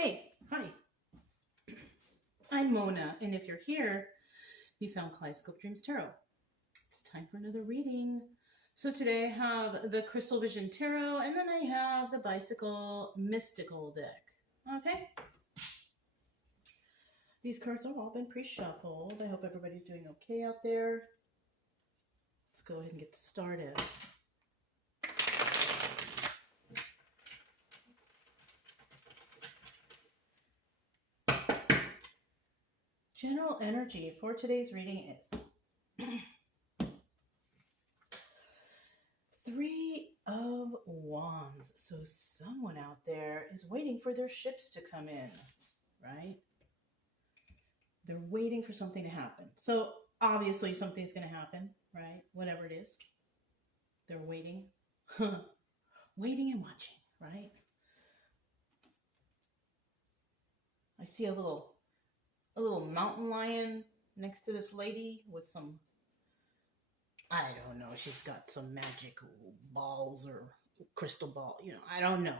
Hey, hi, I'm Mona, and if you're here, you found Kaleidoscope Dreams Tarot. It's time for another reading. So today I have the Crystal Vision Tarot, and then I have the Bicycle Mystical deck. Okay? These cards have all been pre-shuffled. I hope everybody's doing okay out there. Let's go ahead and get started. General energy for today's reading is Three of Wands. So someone out there is waiting for their ships to come in, right? They're waiting for something to happen. So obviously something's going to happen, right? Whatever it is. They're waiting. Waiting and watching, right? I see a little mountain lion next to this lady with some, I don't know, she's got some magic balls or crystal ball, I don't know.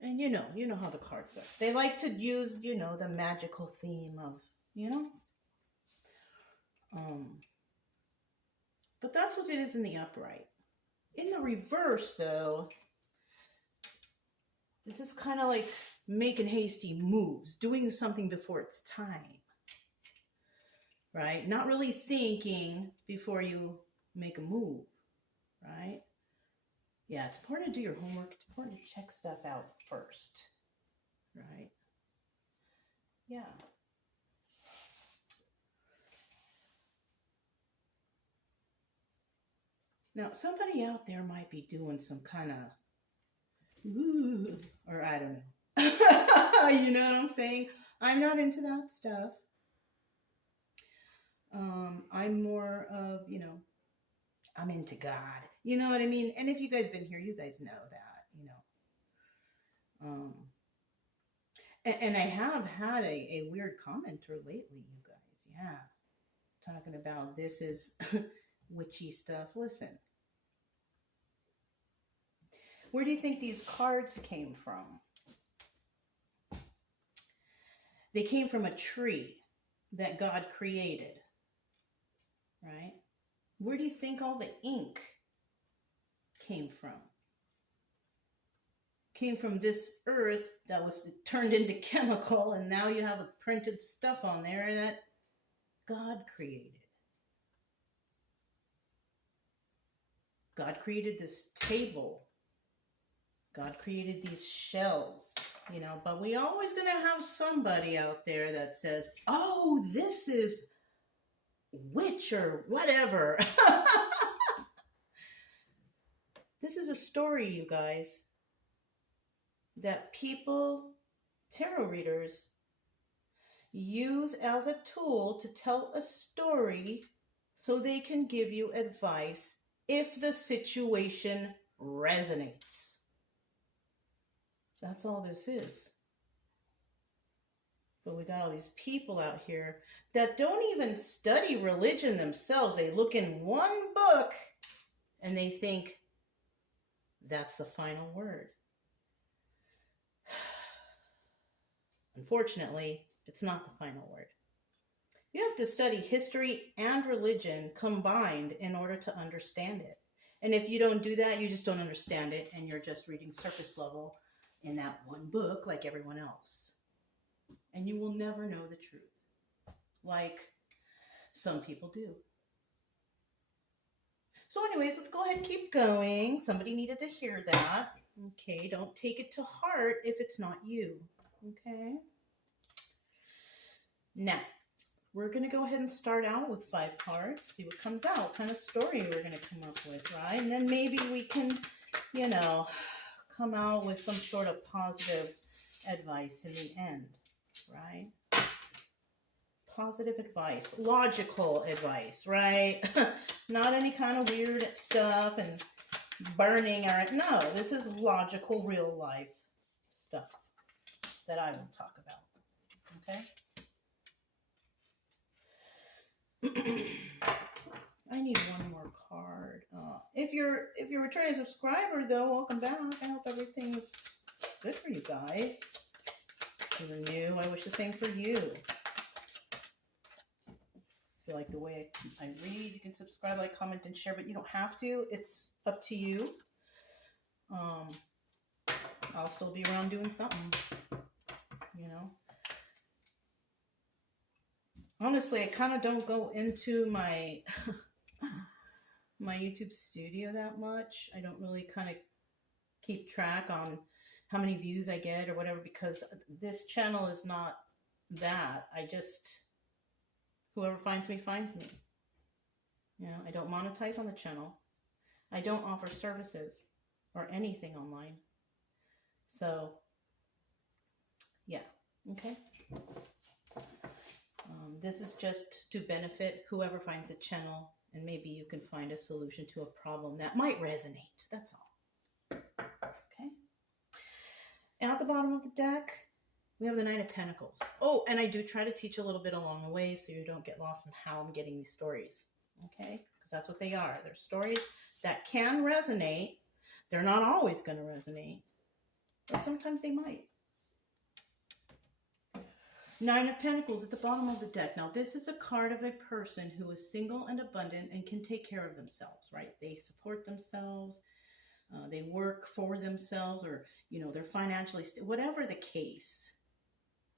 And you know how the cards are. They like to use, the magical theme of, But that's what it is in the upright. In the reverse, though, this is kind of like making hasty moves, doing something before it's time, right? Not really thinking before you make a move, right? Yeah, it's important to do your homework. It's important to check stuff out first, right? Yeah. Now, somebody out there might be doing some kind of, or I don't know. You know what I'm saying? I'm not into that stuff. I'm more of, I'm into God. You know what I mean? And if you guys been here, you guys know that, And I have had a weird commenter lately, you guys. Yeah. Talking about this is witchy stuff. Listen. Where do you think these cards came from? They came from a tree that God created, right? Where do you think all the ink came from? Came from this earth that was turned into chemical, and now you have a printed stuff on there that God created. God created this table. God created these shells, but we always going to have somebody out there that says, oh, this is witch or whatever. This is a story, you guys, that people, tarot readers, use as a tool to tell a story so they can give you advice if the situation resonates. That's all this is. But we got all these people out here that don't even study religion themselves. They look in one book and they think that's the final word. Unfortunately, it's not the final word. You have to study history and religion combined in order to understand it. And if you don't do that, you just don't understand it, and you're just reading surface level in that one book like everyone else. And you will never know the truth, like some people do. So anyways, let's go ahead and keep going. Somebody needed to hear that. Okay, don't take it to heart if it's not you. Okay. Now, we're going to go ahead and start out with 5 cards, see what comes out, what kind of story we're going to come up with, right? And then maybe we can, come out with some sort of positive advice in the end, right? Positive advice, logical advice, right? Not any kind of weird stuff and burning or no, this is logical, real life stuff that I will talk about. Okay. I need one more card. If you're a returning subscriber, though, welcome back. I hope everything's good for you guys. If you're new, I wish the same for you. If you like the way I read, you can subscribe, like, comment, and share, but you don't have to. It's up to you. I'll still be around doing something, you know. Honestly, I kind of don't go into my my YouTube studio that much. I don't really kind of keep track on how many views I get or whatever, because this channel is not that. I just, whoever finds me, finds me. You know, I don't monetize on the channel. I don't offer services or anything online. So, yeah, okay. This is just to benefit whoever finds a channel, and maybe you can find a solution to a problem that might resonate. That's all. Okay. And at the bottom of the deck, we have the Nine of Pentacles. Oh, and I do try to teach a little bit along the way so you don't get lost in how I'm getting these stories. Okay? Because that's what they are. They're stories that can resonate. They're not always going to resonate, but sometimes they might. Nine of Pentacles at the bottom of the deck. Now, this is a card of a person who is single and abundant and can take care of themselves, right? They support themselves. They work for themselves, or, you know, they're financially, whatever the case,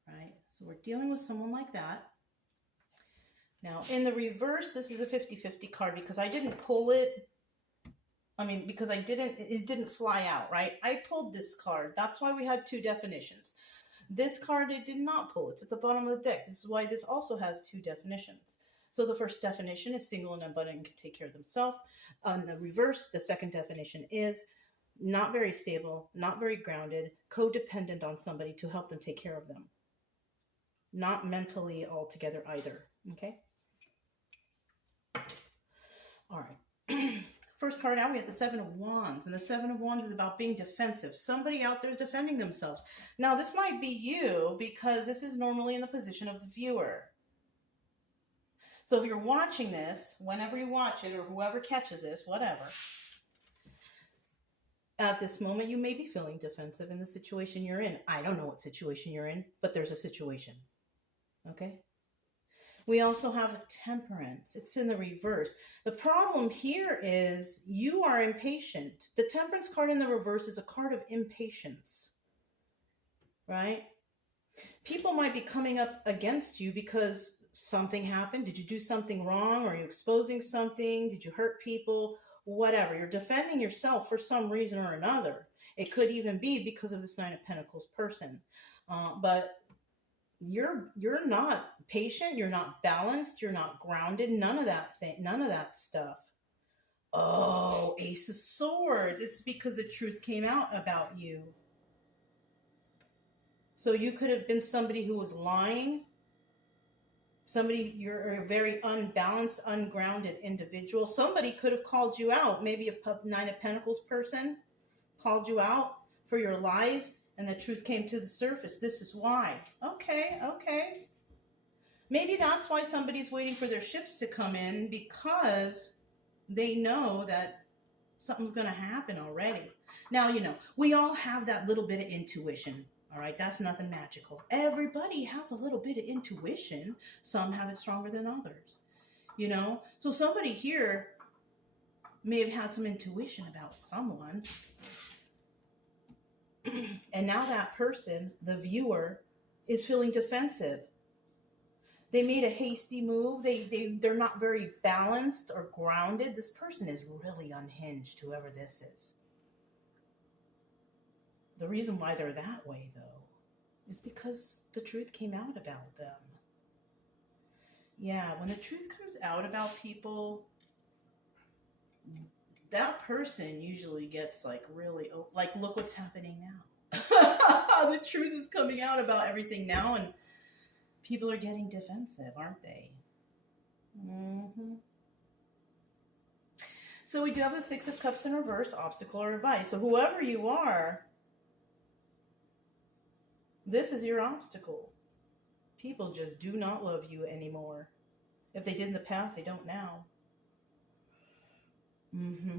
right? So we're dealing with someone like that. Now, in the reverse, this is a 50-50 card because I didn't pull it. I mean, because it didn't fly out, right? I pulled this card. That's why we had two definitions. This card, it did not pull. It's at the bottom of the deck. This is why this also has two definitions. So the first definition is single and abundant and can take care of themselves. On the reverse, the second definition is not very stable, not very grounded, codependent on somebody to help them take care of them. Not mentally all together either. Okay? All right. First card out, we have the Seven of Wands. And the Seven of Wands is about being defensive. Somebody out there is defending themselves. Now, this might be you because this is normally in the position of the viewer. So if you're watching this, whenever you watch it, or whoever catches this, whatever, at this moment, you may be feeling defensive in the situation you're in. I don't know what situation you're in, but there's a situation. Okay? We also have a Temperance. It's in the reverse. The problem here is you are impatient. The Temperance card in the reverse is a card of impatience, right? People might be coming up against you because something happened. Did you do something wrong? Are you exposing something? Did you hurt people? Whatever. You're defending yourself for some reason or another. It could even be because of this Nine of Pentacles person. But you're not patient, you're not balanced, you're not grounded, none of that stuff. Oh, Ace of Swords. It's because the truth came out about you. So you could have been somebody who was lying. You're a very unbalanced, ungrounded individual. Somebody could have called you out. Maybe a Nine of Pentacles person called you out for your lies. And the truth came to the surface. This is why. Okay. Maybe that's why somebody's waiting for their ships to come in, because they know that something's going to happen already. Now, you know, we all have that little bit of intuition. All right. That's nothing magical. Everybody has a little bit of intuition. Some have it stronger than others, you know. So somebody here may have had some intuition about someone. And now that person, the viewer, is feeling defensive. They made a hasty move. They're not very balanced or grounded. This person is really unhinged, whoever this is. The reason why they're that way, though, is because the truth came out about them. Yeah, when the truth comes out about people, that person usually gets like really, like, look what's happening now. The truth is coming out about everything now, and people are getting defensive, aren't they? Mm-hmm. So we do have the Six of Cups in reverse, obstacle or advice. So whoever you are, this is your obstacle. People just do not love you anymore. If they did in the past, they don't now. Mm-hmm.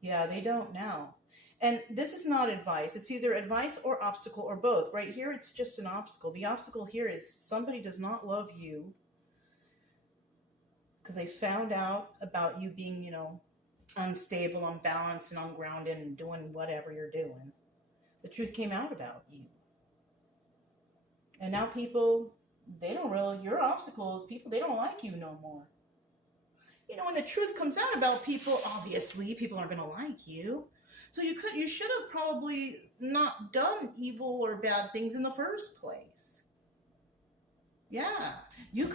Yeah, they don't now. And this is not advice. It's either advice or obstacle or both. Right here, it's just an obstacle. The obstacle here is somebody does not love you because they found out about you being, unstable, unbalanced, and ungrounded and doing whatever you're doing. The truth came out about you. And now people, they don't really, your obstacles, people, they don't like you no more. When the truth comes out about people, obviously people aren't going to like you. So you should have probably not done evil or bad things in the first place. Yeah, you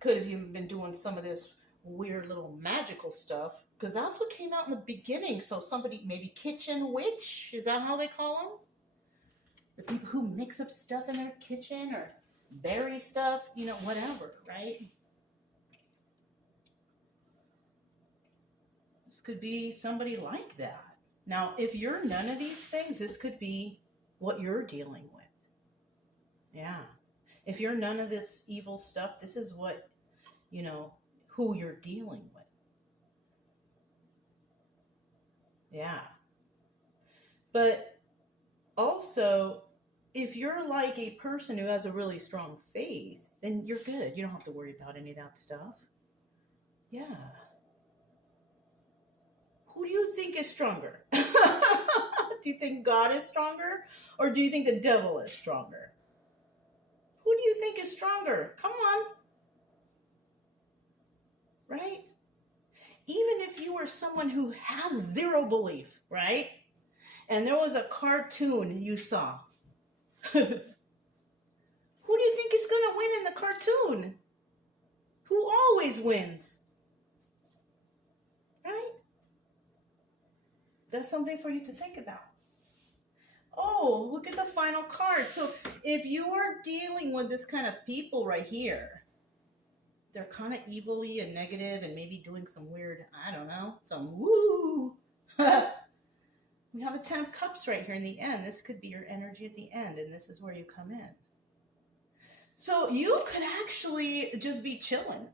could have even been doing some of this weird little magical stuff, because that's what came out in the beginning. So somebody, maybe kitchen witch, is that how they call them? The people who mix up stuff in their kitchen or bury stuff, whatever, right? This could be somebody like that. Now, if you're none of these things, this could be what you're dealing with. Yeah. If you're none of this evil stuff, this is what, who you're dealing with. Yeah. But also, if you're like a person who has a really strong faith, then you're good. You don't have to worry about any of that stuff. Yeah. Who do you think is stronger? Do you think God is stronger? Or do you think the devil is stronger? Who do you think is stronger? Come on. Right? Even if you were someone who has zero belief, right? And there was a cartoon you saw. Who do you think is going to win in the cartoon? Who always wins? Right? That's something for you to think about. Oh, look at the final card. So if you are dealing with this kind of people right here, they're kind of evilly and negative and maybe doing some weird, I don't know, some woo. We have the 10 of Cups right here in the end. This could be your energy at the end, and this is where you come in. So you could actually just be chilling.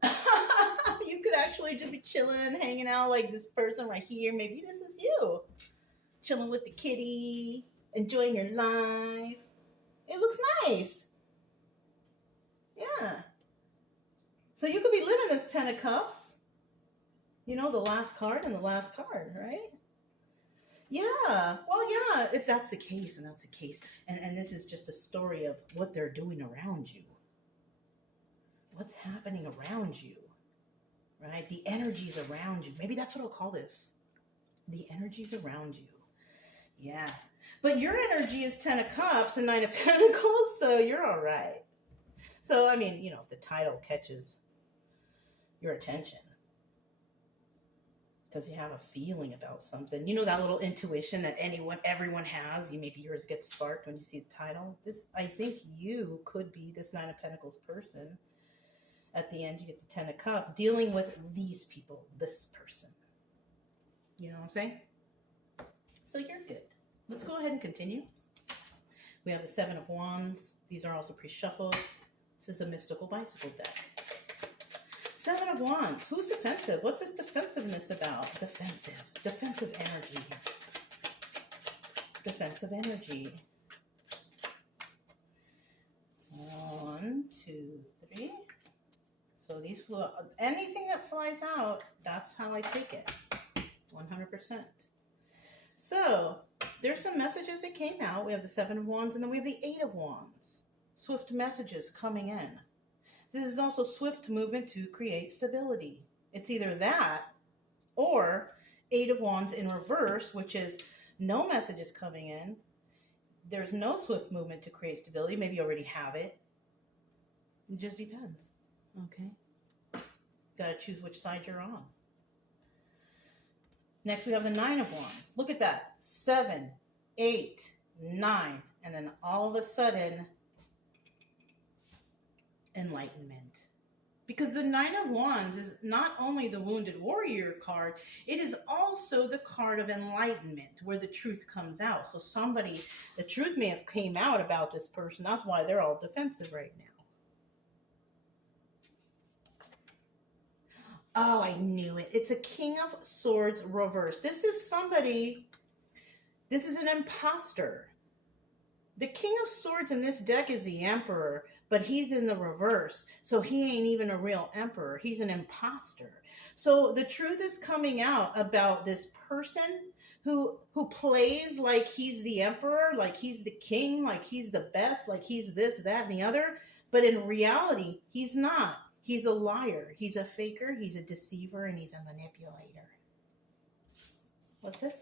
You could actually just be chilling, hanging out like this person right here. Maybe this is you. Chilling with the kitty, enjoying your life. It looks nice. Yeah. So you could be living this 10 of Cups. The last card and the last card, right? Yeah. Well, yeah, if that's the case, and that's the case. And this is just a story of what they're doing around you. What's happening around you, right? The energies around you. Maybe that's what I'll call this. The energies around you. Yeah. But your energy is 10 of Cups and 9 of Pentacles, so you're all right. So, I mean, if the title catches your attention, because you have a feeling about something. That little intuition that everyone has. Maybe yours gets sparked when you see the title. I think you could be this 9 of Pentacles person. At the end, you get the 10 of Cups, dealing with these people, this person. You know what I'm saying? So you're good. Let's go ahead and continue. We have the 7 of Wands. These are also pre-shuffled. This is a mystical bicycle deck. 7 of Wands. Who's defensive? What's this defensiveness about? Defensive energy. Defensive energy. 1, 2, 3. So these flew out. Anything that flies out, that's how I take it. 100%. So there's some messages that came out. We have the 7 of Wands, and then we have the 8 of Wands. Swift messages coming in. This is also swift movement to create stability. It's either that or 8 of Wands in reverse, which is no messages coming in. There's no swift movement to create stability. Maybe you already have it. It just depends. Okay. Got to choose which side you're on. Next, we have the 9 of Wands. Look at that. 7, 8, 9. And then all of a sudden, enlightenment. Because the 9 of Wands is not only the Wounded Warrior card, it is also the card of enlightenment, where the truth comes out. So the truth may have came out about this person. That's why they're all defensive right now. Oh, I knew it. It's a King of Swords reverse. This is an imposter. The King of Swords in this deck is the Emperor, but he's in the reverse. So he ain't even a real emperor. He's an imposter. So the truth is coming out about this person who plays like he's the emperor, like he's the king, like he's the best, like he's this, that, and the other. But in reality, he's not. He's a liar. He's a faker. He's a deceiver, and he's a manipulator. What's this?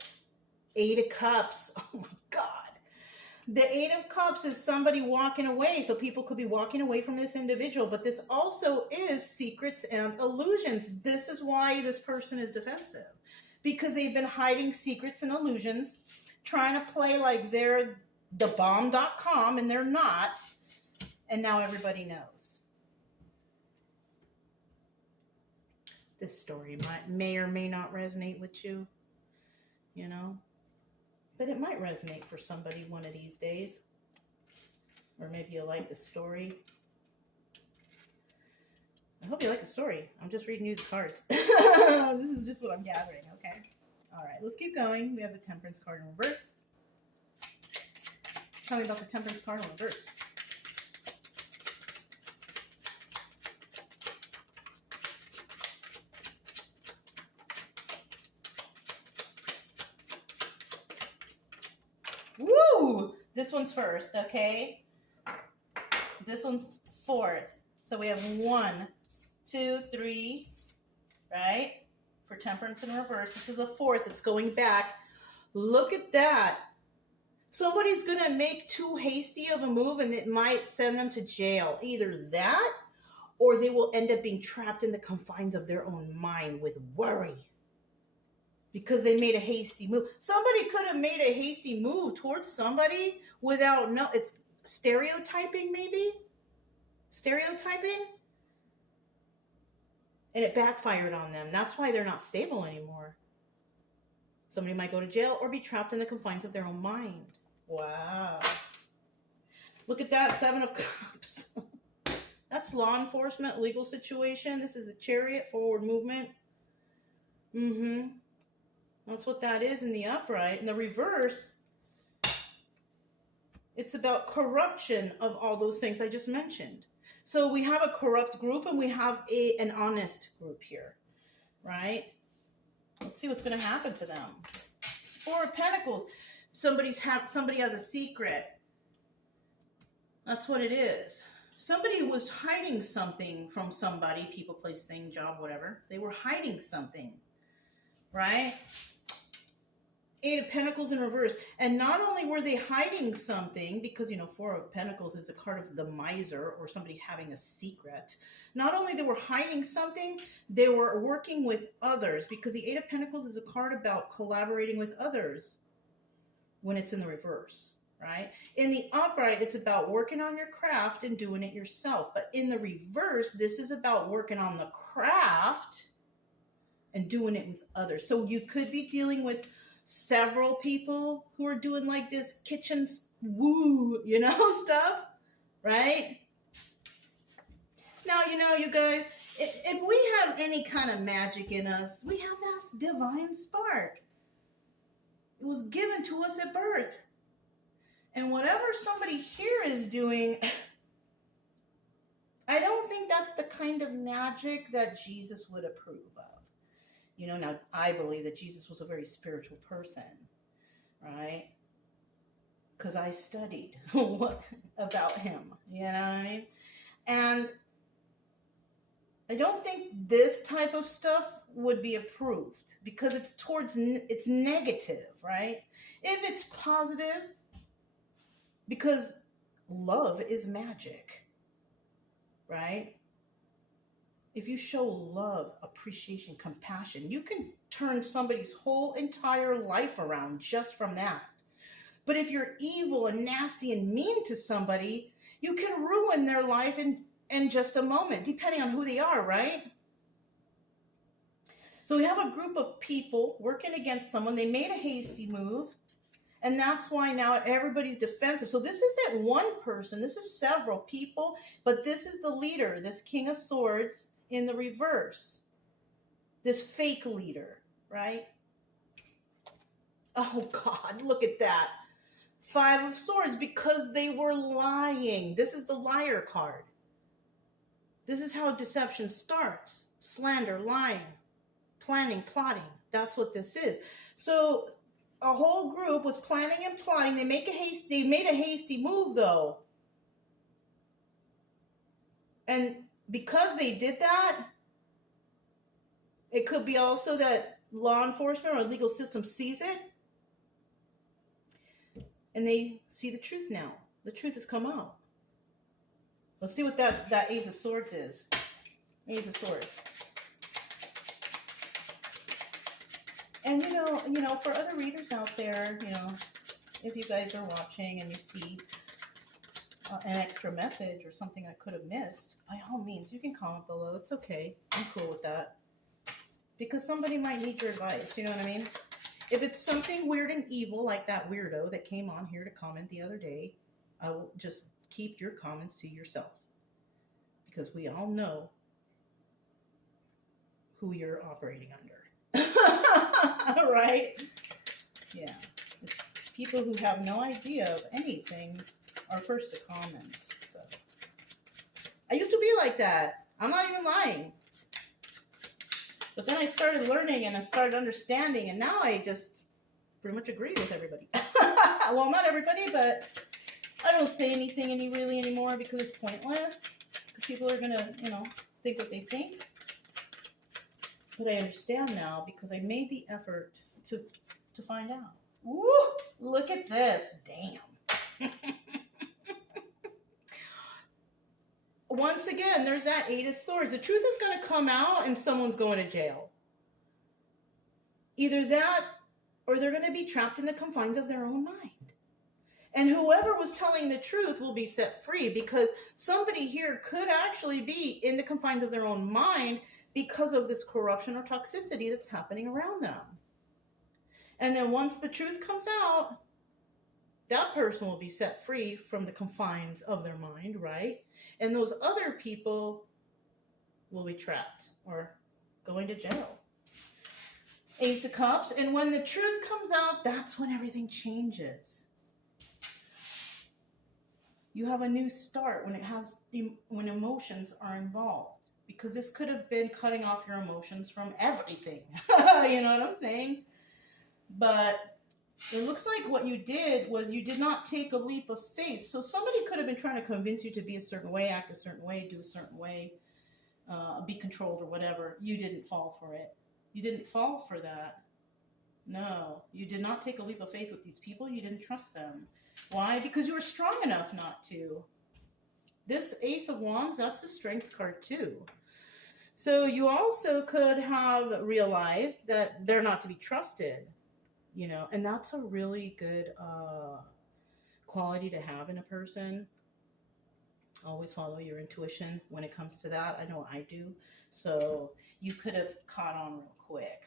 Eight of Cups. Oh my God. The Eight of Cups is somebody walking away. So people could be walking away from this individual, but this also is secrets and illusions. This is why this person is defensive, because they've been hiding secrets and illusions, trying to play like they're the bomb.com, and they're not. And now everybody knows. This story may or may not resonate with you, you know, but it might resonate for somebody one of these days. Or maybe you like the story. I hope you like the story. I'm just reading you the cards. This is just what I'm gathering, okay? All right, let's keep going. We have the Temperance card in reverse. Tell me about the Temperance card in reverse. Woo! This one's first, okay? This one's fourth. So we have 1, 2, 3, right? For Temperance in reverse. This is a fourth. It's going back. Look at that. Somebody's going to make too hasty of a move, and it might send them to jail. Either that, or they will end up being trapped in the confines of their own mind with worry. Because they made a hasty move. Somebody could have made a hasty move towards somebody without it's stereotyping, maybe? Stereotyping? And it backfired on them. That's why they're not stable anymore. Somebody might go to jail or be trapped in the confines of their own mind. Wow. Look at that, 7 of Cups. That's law enforcement, legal situation. This is the Chariot, forward movement. That's what that is in the upright. In the reverse, it's about corruption of all those things I just mentioned. So we have a corrupt group and we have an honest group here, right? Let's see what's going to happen to them. 4 of Pentacles. Somebody has a secret. That's what it is. Somebody was hiding something from somebody, people, place, thing, job, whatever. They were hiding something, right? 8 of Pentacles in reverse. And not only were they hiding something, because, 4 of Pentacles is a card of the miser or somebody having a secret. Not only they were hiding something, they were working with others, because the 8 of Pentacles is a card about collaborating with others when it's in the reverse, right? In the upright, it's about working on your craft and doing it yourself. But in the reverse, this is about working on the craft and doing it with others. So you could be dealing with several people who are doing like this kitchen woo, stuff, right? Now, you guys, if we have any kind of magic in us, we have that divine spark. It was given to us at birth. And whatever somebody here is doing, I don't think that's the kind of magic that Jesus would approve of. Now I believe that Jesus was a very spiritual person, right? Because I studied about him, you know what I mean? And I don't think this type of stuff would be approved because it's negative, right? If it's positive, because love is magic, right? If you show love, appreciation, compassion, you can turn somebody's whole entire life around just from that. But if you're evil and nasty and mean to somebody, you can ruin their life in just a moment, depending on who they are, right? So we have a group of people working against someone. They made a hasty move, and that's why now everybody's defensive. So this isn't one person. This is several people, but this is the leader, this King of Swords, in the reverse. this fake leader, right? Oh God, look at that. 5 of Swords, because they were lying. This is the liar card. This is how deception starts. Slander, lying, planning, plotting. That's what this is. So a whole group was planning and plotting. They made a hasty move though. And because they did that, it could be also that law enforcement or legal system sees it. And they see the truth now. The truth has come out. Let's see what that Ace of Swords is. Ace of Swords. And you know, for other readers out there, you know, if you guys are watching and you see an extra message or something I could have missed, by all means, you can comment below. It's okay. I'm cool with that. Because somebody might need your advice. You know what I mean? If it's something weird and evil, like that weirdo that came on here to comment the other day, I will just keep your comments to yourself. Because we all know who you're operating under. Right? Yeah. It's people who have no idea of anything are first to comment. So I used to be like that. I'm not even lying. But then I started learning and I started understanding, and now I just pretty much agree with everybody. Well, not everybody, but I don't say anything anymore because it's pointless. Because people are going to, you know, think what they think. But I understand now because I made the effort to find out. Woo! Look at this. Damn. Once again, there's that Eight of Swords. The truth is going to come out and someone's going to jail. Either that or they're going to be trapped in the confines of their own mind. And whoever was telling the truth will be set free because somebody here could actually be in the confines of their own mind because of this corruption or toxicity that's happening around them. And then once the truth comes out, that person will be set free from the confines of their mind, right? And those other people will be trapped or going to jail. Ace of Cups. And when the truth comes out, that's when everything changes. You have a new start when emotions are involved. Because this could have been cutting off your emotions from everything. You know what I'm saying? But it looks like what you did was you did not take a leap of faith. So somebody could have been trying to convince you to be a certain way, act a certain way, do a certain way, be controlled or whatever. You didn't fall for it. You didn't fall for that. No, you did not take a leap of faith with these people. You didn't trust them. Why? Because you were strong enough not to. This Ace of Wands, that's the Strength card too. So you also could have realized that they're not to be trusted. You know, and that's a really good quality to have in a person. Always follow your intuition when it comes to that. I know I do. So you could have caught on real quick,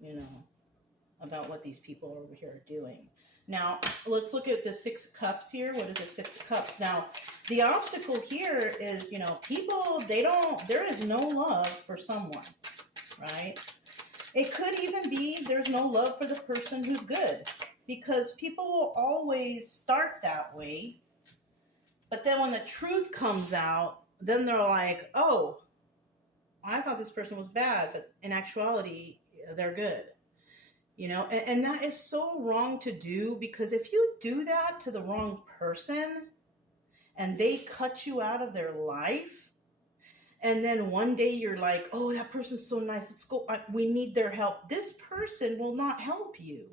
you know, about what these people over here are doing. Now, let's look at the Six of Cups here. What is the Six of Cups? Now, the obstacle here is, you know, people, there is no love for someone, right? It could even be there's no love for the person who's good, because people will always start that way. But then when the truth comes out, then they're like, oh, I thought this person was bad, but in actuality, they're good. You know, and that is so wrong to do, because if you do that to the wrong person and they cut you out of their life, and then one day you're like, oh, that person's so nice, let's go, we need their help. This person will not help you.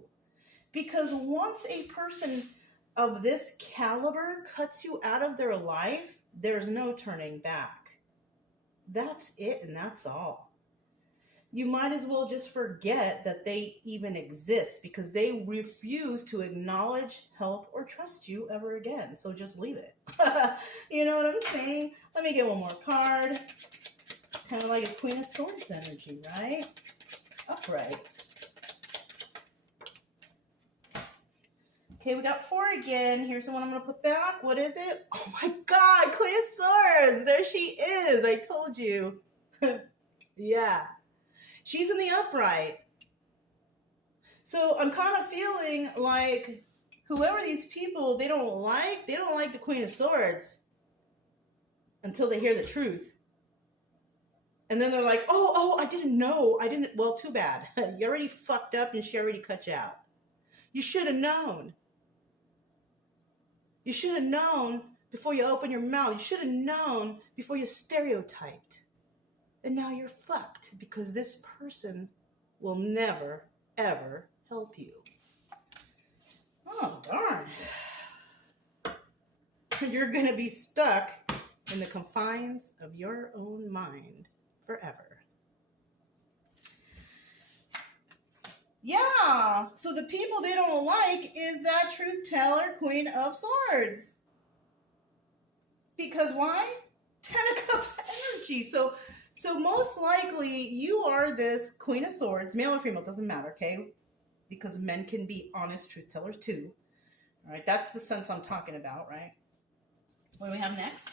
Because once a person of this caliber cuts you out of their life, there's no turning back. That's it, and that's all. You might as well just forget that they even exist, because they refuse to acknowledge, help, or trust you ever again. So just leave it. You know what I'm saying? Let me get one more card. Kind of like a Queen of Swords energy, right? Upright. Okay, we got 4 again. Here's the one I'm going to put back. What is it? Oh my God, Queen of Swords. There she is. I told you. Yeah. She's in the upright. So I'm kind of feeling like whoever these people, they don't like the Queen of Swords until they hear the truth. And then they're like, oh, I didn't know. Well, too bad. You already fucked up and she already cut you out. You should have known. You should have known before you open your mouth. You should have known before you stereotyped. And now you're fucked because this person will never, ever help you. Oh, darn. You're going to be stuck in the confines of your own mind forever. Yeah, so the people they don't like is that truth teller, Queen of Swords. Because why? Ten of Cups energy. So most likely you are this Queen of Swords, male or female, doesn't matter, okay? Because men can be honest truth tellers too. All right, that's the sense I'm talking about, right? What do we have next?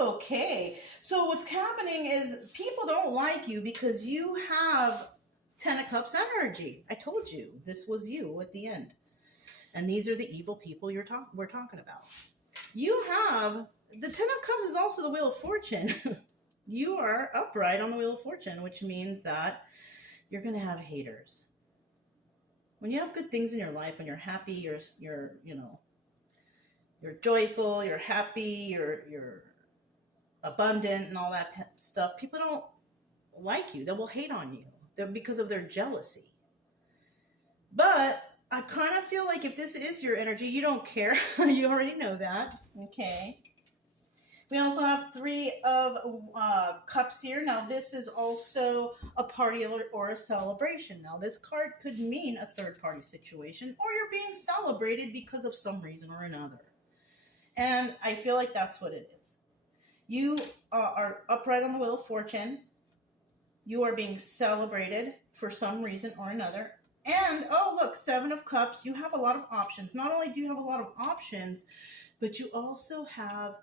Okay, so what's happening is people don't like you because you have Ten of Cups energy. I told you this was you at the end. And these are the evil people we're talking about. You have, the Ten of Cups is also the Wheel of Fortune. You are upright on the Wheel of Fortune, which means that you're going to have haters. When you have good things in your life, when you're happy, you're joyful, you're happy, you're abundant and all that stuff, people don't like you. They will hate on you. They're because of their jealousy. But I kind of feel like if this is your energy, you don't care. You already know that. Okay. We also have Three of Cups here. Now, this is also a party or a celebration. Now, this card could mean a third-party situation, or you're being celebrated because of some reason or another. And I feel like that's what it is. You are upright on the Wheel of Fortune. You are being celebrated for some reason or another. And, oh, look, Seven of Cups. You have a lot of options. Not only do you have a lot of options, but you also have,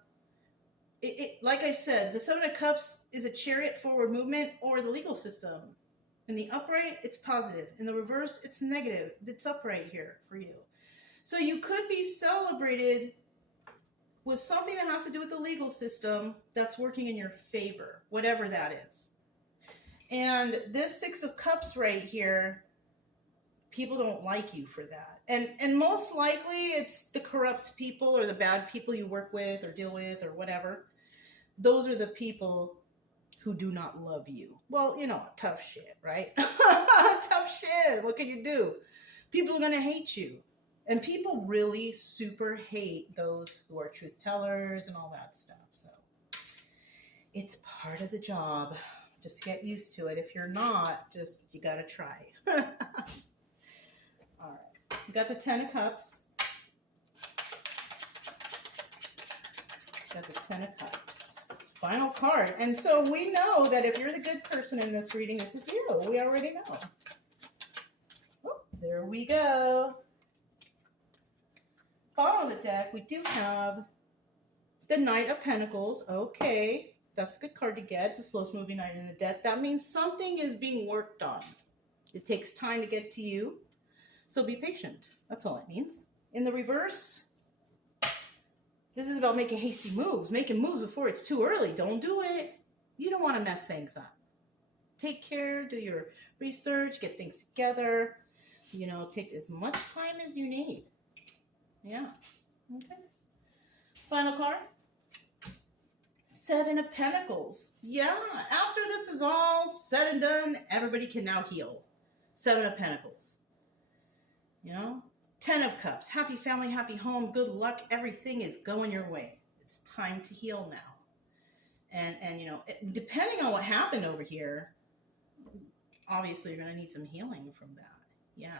like I said, the Seven of Cups is a chariot forward movement or the legal system. In the upright, it's positive. In the reverse, it's negative. It's upright here for you. So you could be celebrated with something that has to do with the legal system that's working in your favor, whatever that is. And this Six of Cups right here, people don't like you for that. And most likely it's the corrupt people or the bad people you work with or deal with or whatever. Those are the people who do not love you. Well, you know, tough shit, right? Tough shit. What can you do? People are going to hate you. And people really super hate those who are truth tellers and all that stuff. So it's part of the job. Just get used to it. If you're not, you got to try. All right. You got the Ten of Cups. Got the Ten of Cups. Final card. And so we know that if you're the good person in this reading, this is you. We already know. Oh, there we go. Bottom of the deck, we do have the Knight of Pentacles. Okay, that's a good card to get. It's the slowest moving knight in the deck. That means something is being worked on. It takes time to get to you, so be patient. That's all it means. In the reverse, this is about making hasty moves. Making moves before it's too early. Don't do it. You don't want to mess things up. Take care, do your research, get things together. You know, take as much time as you need. Yeah. Okay. Final card. Seven of Pentacles. Yeah. After this is all said and done, everybody can now heal. Seven of Pentacles. You know? Ten of Cups. Happy family, happy home, good luck. Everything is going your way. It's time to heal now. And you know, depending on what happened over here, obviously you're going to need some healing from that. Yeah.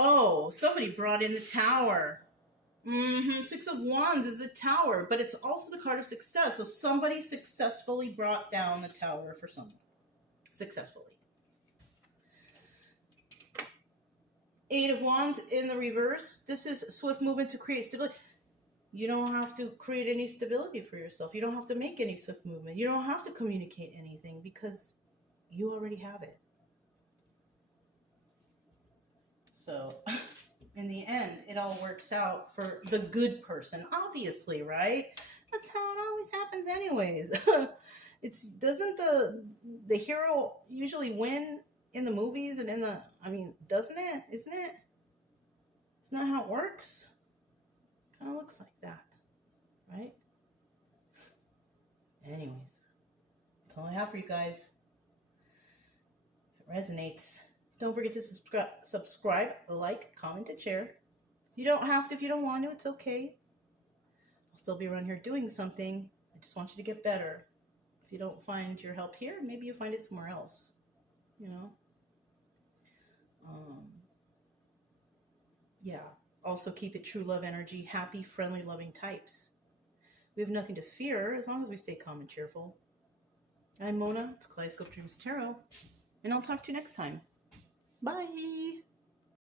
Oh, somebody brought in the Tower. Six of Wands is the Tower, but it's also the card of success. So somebody successfully brought down the Tower for someone. Successfully. Eight of Wands in the reverse. This is swift movement to create stability. You don't have to create any stability for yourself. You don't have to make any swift movement. You don't have to communicate anything because you already have it. So, in the end, it all works out for the good person, obviously, right? That's how it always happens, anyways. Doesn't the hero usually win in the movies and in the? I mean, doesn't it? Isn't it? Isn't that how it works? Kind of looks like that, right? Anyways, that's all I have for you guys. If it resonates, don't forget to subscribe, like, comment, and share. You don't have to if you don't want to. It's okay. I'll still be around here doing something. I just want you to get better. If you don't find your help here, maybe you find it somewhere else. You know? Yeah. Also keep it true love energy, happy, friendly, loving types. We have nothing to fear as long as we stay calm and cheerful. I'm Mona. It's Kaleidoscope Dreams Tarot. And I'll talk to you next time. Bye.